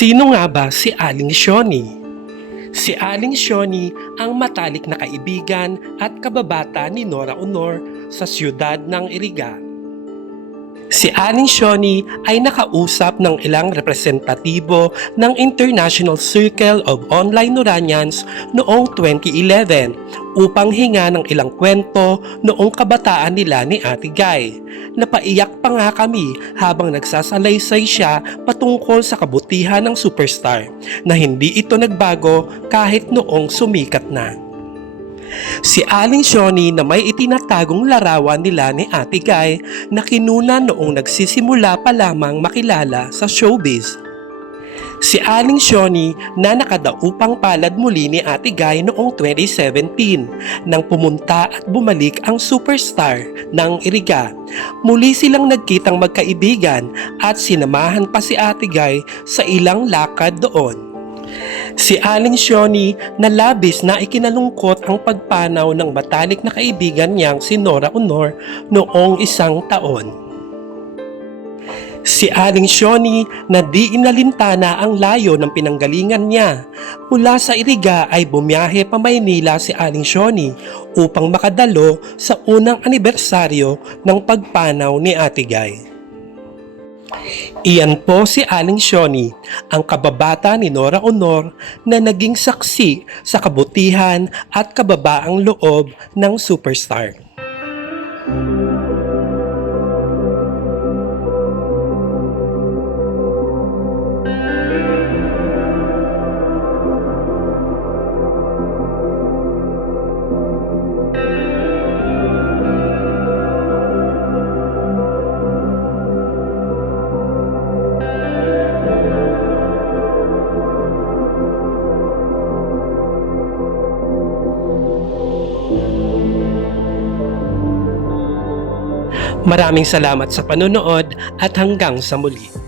Sino nga ba si Aling Shoni? Si Aling Shoni ang matalik na kaibigan at kababata ni Nora Aunor sa siyudad ng Iriga. Si Aling Shoni ay nakausap ng ilang representatibo ng International Circle of Online Noranians noong 2011 upang hinga ng ilang kwento noong kabataan nila ni Ate Guy. Napaiyak pa nga kami habang nagsasalaysay siya patungkol sa kabutihan ng superstar na hindi ito nagbago kahit noong sumikat na. Si Aling Shoni na may itinatagong larawan nila ni Ate Guy na kinuna noong nagsisimula pa lamang makilala sa showbiz. Si Aling Shoni na nakadaupang palad muli ni Ate Guy noong 2017 nang pumunta at bumalik ang superstar ng Iriga. Muli silang nagkitang magkaibigan at sinamahan pa si Ate Guy sa ilang lakad doon. Si Aling Shoni na labis na ikinalungkot ang pagpanaw ng matalik na kaibigan niyang si Nora Aunor noong 1 taon. Si Aling Shoni na di inalintana ang layo ng pinanggalingan niya. Mula sa Iriga ay bumiyahe pa Maynila si Aling Shoni upang makadalo sa unang anibersaryo ng pagpanaw ni Ate Guy. Iyan po si Aling Shoni, ang kababata ni Nora Aunor na naging saksi sa kabutihan at kababaang loob ng superstar. Maraming salamat sa panonood at hanggang sa muli.